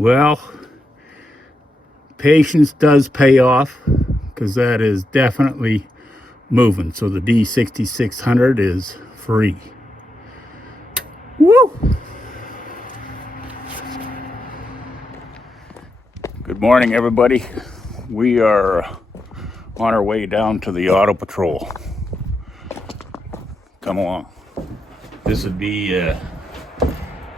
Well, patience does pay off, because that is definitely moving. So the D6600 is free. Woo! Good morning, everybody. We are on our way down to the auto patrol. Come along. This would be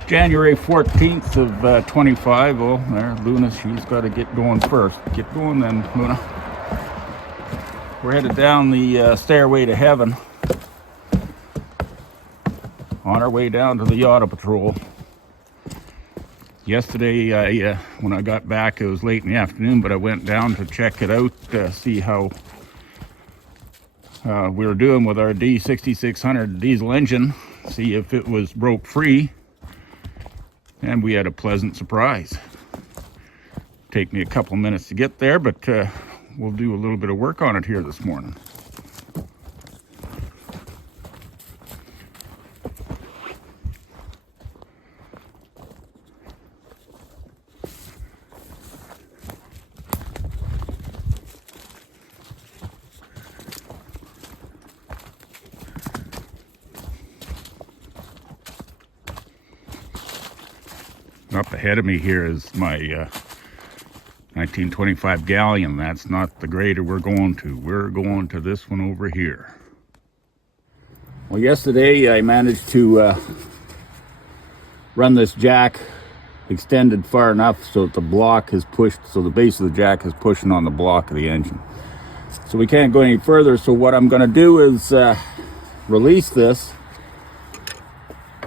January 14th of 25. Oh, there, Luna, she's got to get going first. Get going then, Luna. We're headed down the stairway to heaven. On our way down to the auto patrol. Yesterday, when I got back, it was late in the afternoon, but I went down to check it out, see how we were doing with our D6600 diesel engine, see if it was broke free, and we had a pleasant surprise. Take me a couple of minutes to get there, but we'll do a little bit of work on it here this morning. Up ahead of me here is my 1925 Galleon. That's not the grader we're going to. We're going to this one over here. Well, yesterday I managed to run this jack extended far enough so that the block is pushed, so the base of the jack is pushing on the block of the engine. So we can't go any further, so what I'm going to do is release this,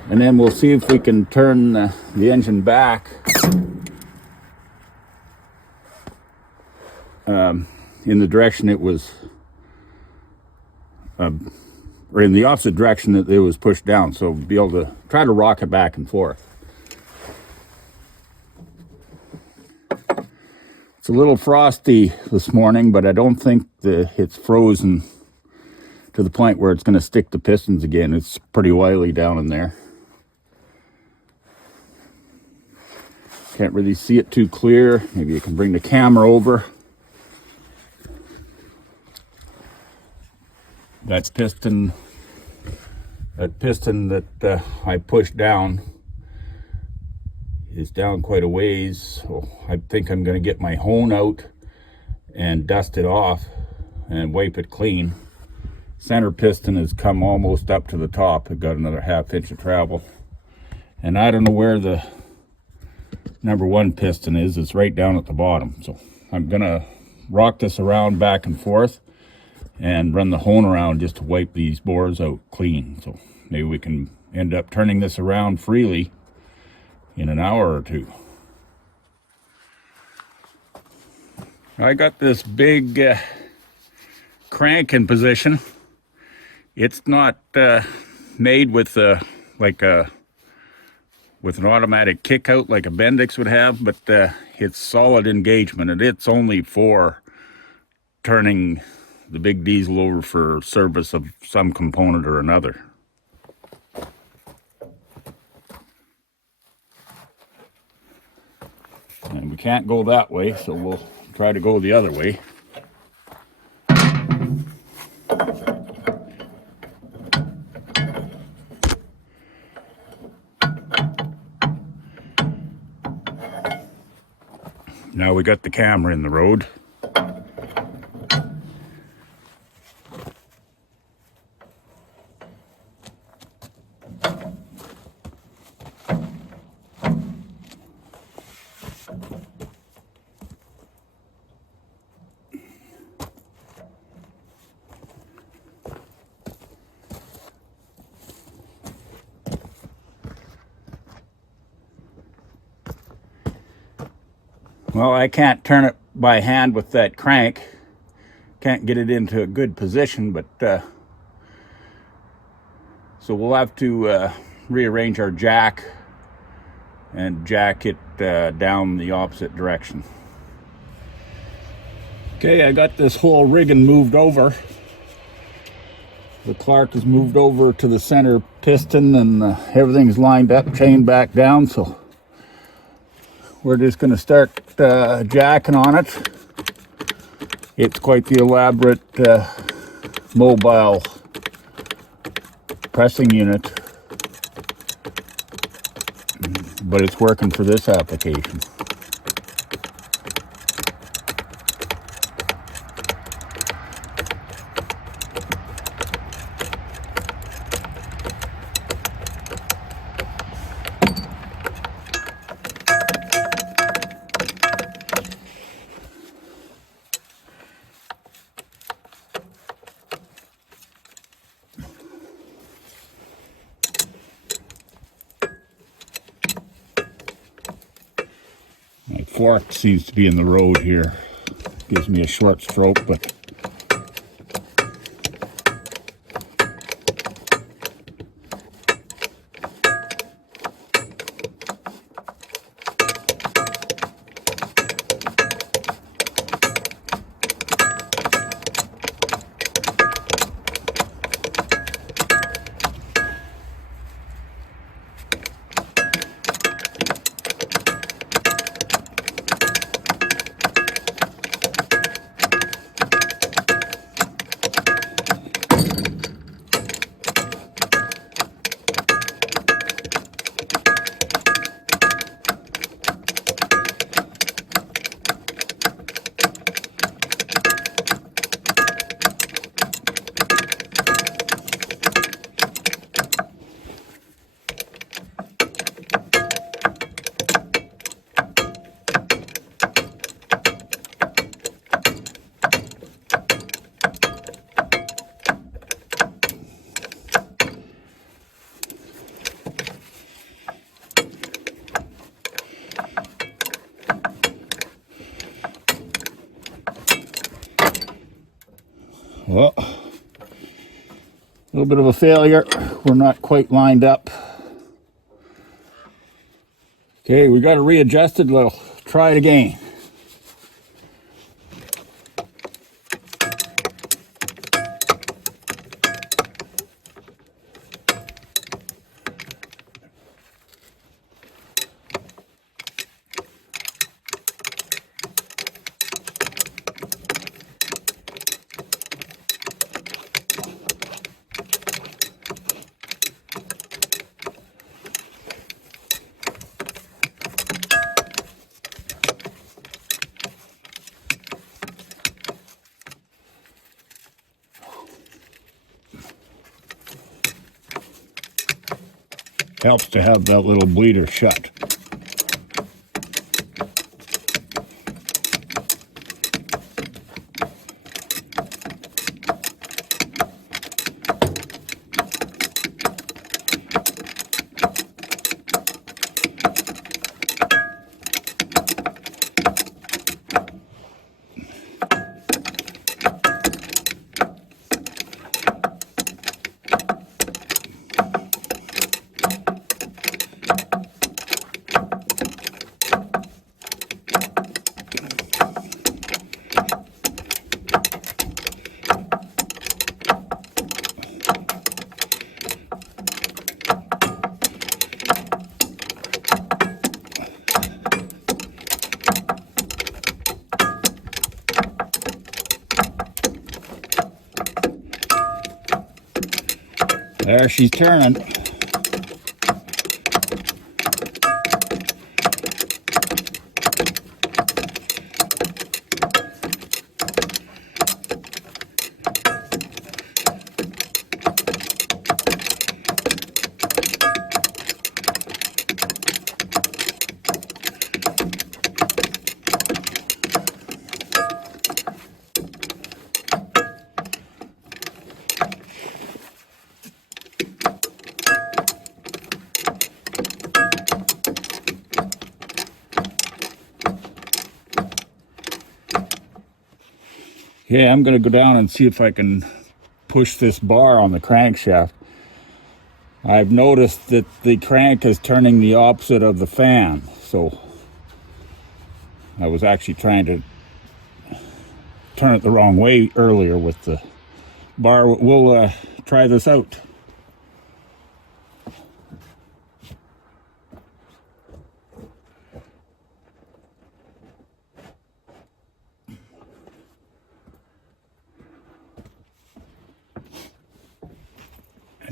and then we'll see if we can turn the engine back in the direction it was, or in the opposite direction that it was pushed down. So we'll be able to try to rock it back and forth. It's a little frosty this morning, but I don't think it's frozen to the point where it's going to stick to pistons again. It's pretty oily down in there. Can't really see it too clear. Maybe you can bring the camera over. That piston that I pushed down is down quite a ways. So I think I'm going to get my hone out and dust it off and wipe it clean. Center piston has come almost up to the top. I've got another ½ inch of travel. And I don't know where the number one piston is. It's right down at the bottom. So I'm gonna rock this around back and forth and run the hone around just to wipe these bores out clean. So maybe we can end up turning this around freely in an hour or two. I got this big crank in position. It's not made with with an automatic kick out like a Bendix would have, but it's solid engagement, and it's only for turning the big diesel over for service of some component or another. And we can't go that way, so we'll try to go the other way. Now we got the camera in the road. Well, I can't turn it by hand with that crank. Can't get it into a good position, but so we'll have to rearrange our jack and jack it down the opposite direction. Okay, I got this whole rigging moved over. The Clark is moved over to the center piston, and everything's lined up, chained back down, so we're just going to start jacking on it. It's quite the elaborate mobile pressing unit, but it's working for this application. My fork seems to be in the road here. Gives me a short stroke, but well, a little bit of a failure. We're not quite lined up. Okay, we got to readjust it a little. Try it again. Helps to have that little bleeder shut. There she's turning. Okay, I'm going to go down and see if I can push this bar on the crankshaft. I've noticed that the crank is turning the opposite of the fan, so I was actually trying to turn it the wrong way earlier with the bar. We'll try this out.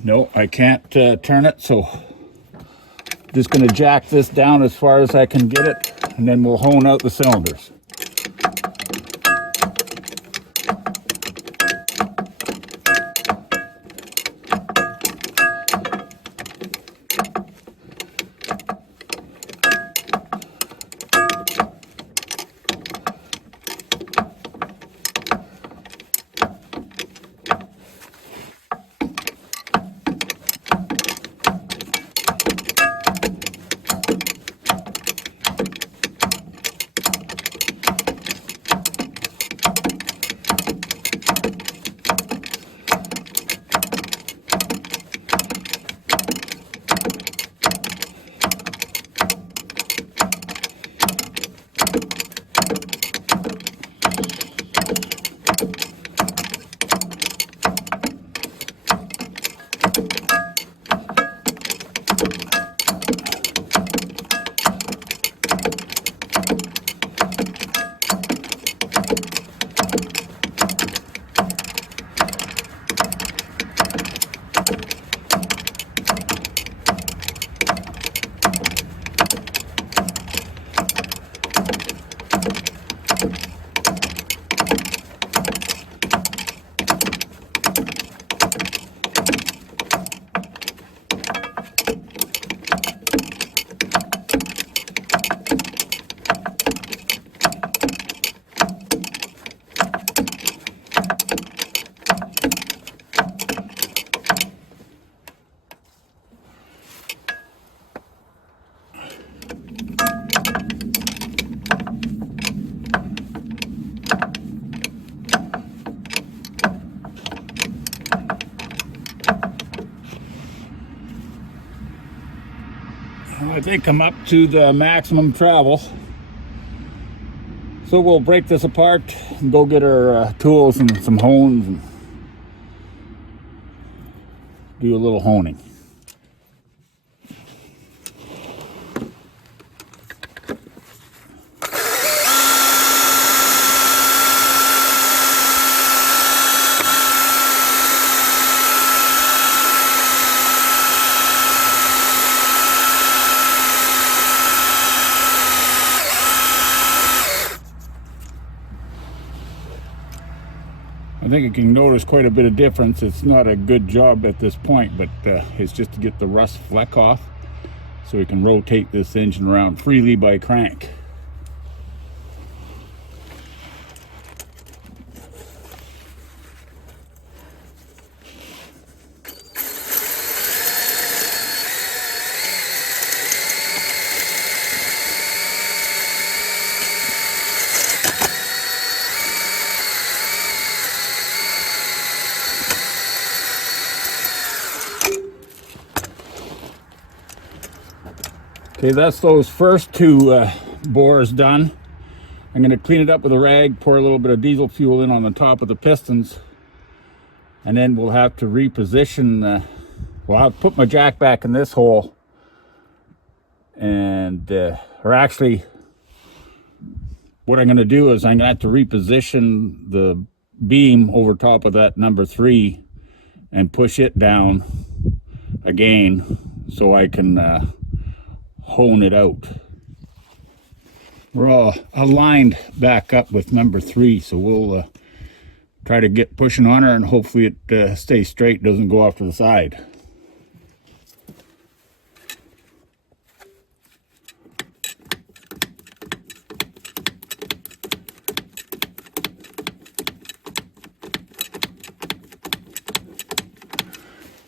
No, I can't turn it, so just going to jack this down as far as I can get it, and then we'll hone out the cylinders. I think I'm up to the maximum travel. So we'll break this apart and go get our tools and some hones and do a little honing. I think you can notice quite a bit of difference. It's not a good job at this point, but it's just to get the rust fleck off so we can rotate this engine around freely by crank. Okay, that's those first two bores done. I'm going to clean it up with a rag, pour a little bit of diesel fuel in on the top of the pistons, and then we'll have to reposition. Well, I'll put my jack back in this hole, and or actually what I'm going to do is I'm going to have to reposition the beam over top of that number 3 and push it down again so I can hone it out. We're all aligned back up with number 3, so we'll try to get pushing on her and hopefully it stays straight, doesn't go off to the side.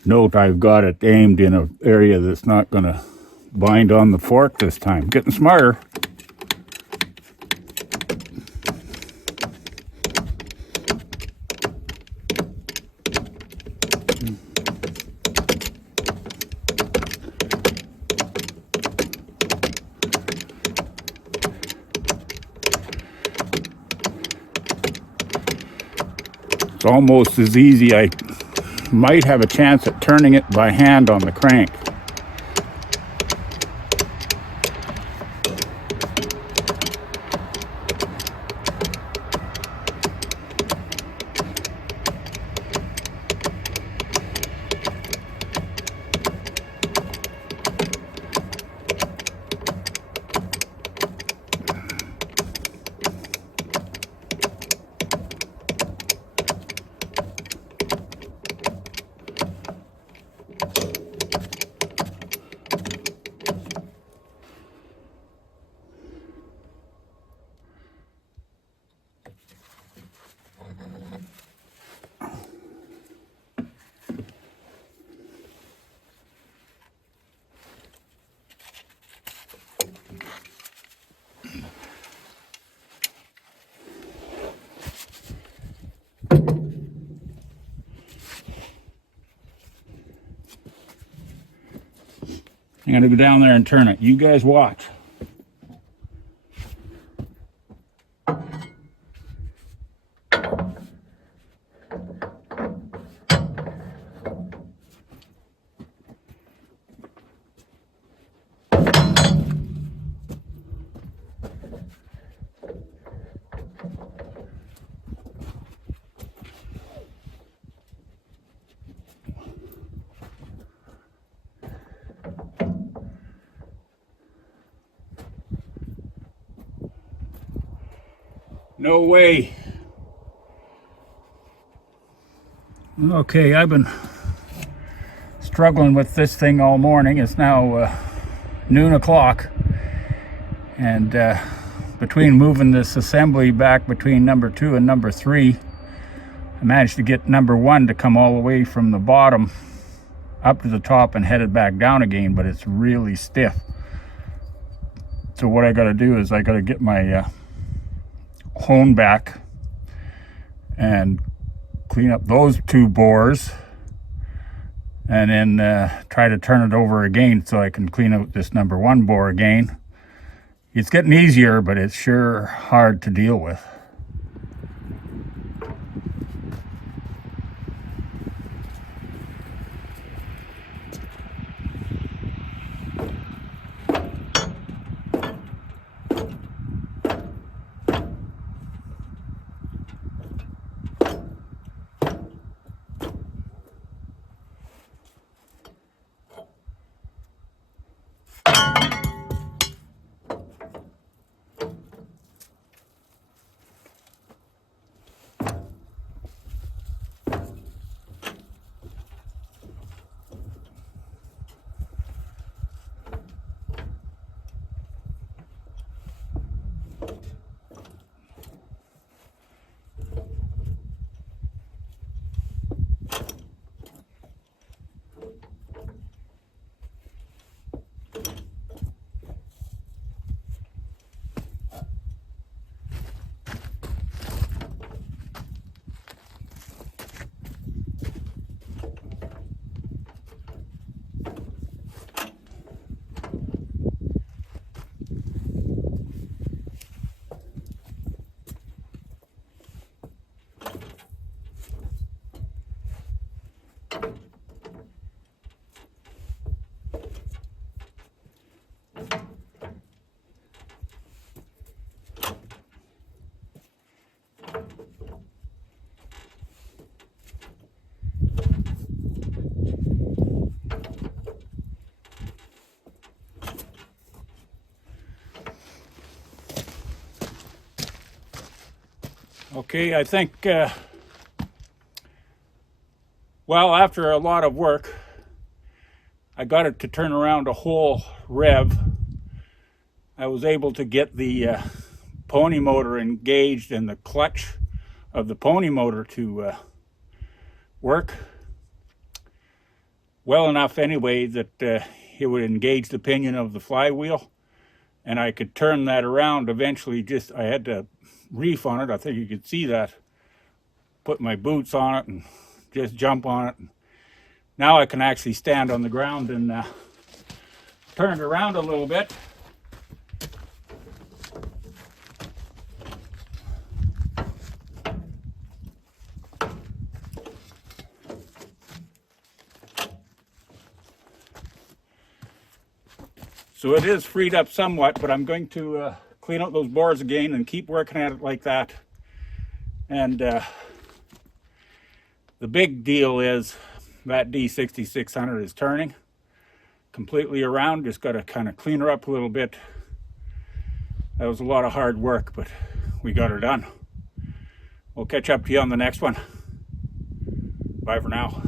Note I've got it aimed in an area that's not going to bind on the fork this time. Getting smarter. It's almost as easy. I might have a chance at turning it by hand on the crank. gonna go down there and turn it. You guys watch. No way. Okay, I've been struggling with this thing all morning. It's now noon o'clock, and between moving this assembly back between number 2 and number 3, I managed to get number 1 to come all the way from the bottom up to the top and headed back down again, but it's really stiff. So what I got to do is I got to get my hone back and clean up those 2 bores, and then try to turn it over again so I can clean out this number 1 bore again. It's getting easier, but it's sure hard to deal with. Okay, I think, well, after a lot of work, I got it to turn around a whole rev. I was able to get the pony motor engaged and the clutch of the pony motor to work well enough anyway that it would engage the pinion of the flywheel, and I could turn that around eventually. Just I had to reef on it. I think you could see that. Put my boots on it and just jump on it. Now I can actually stand on the ground and turn it around a little bit. So it is freed up somewhat, but I'm going to clean out those bores again and keep working at it like that. And the big deal is that D6600 is turning completely around. Just got to kind of clean her up a little bit. That was a lot of hard work, but we got her done. We'll catch up to you on the next one. Bye for now.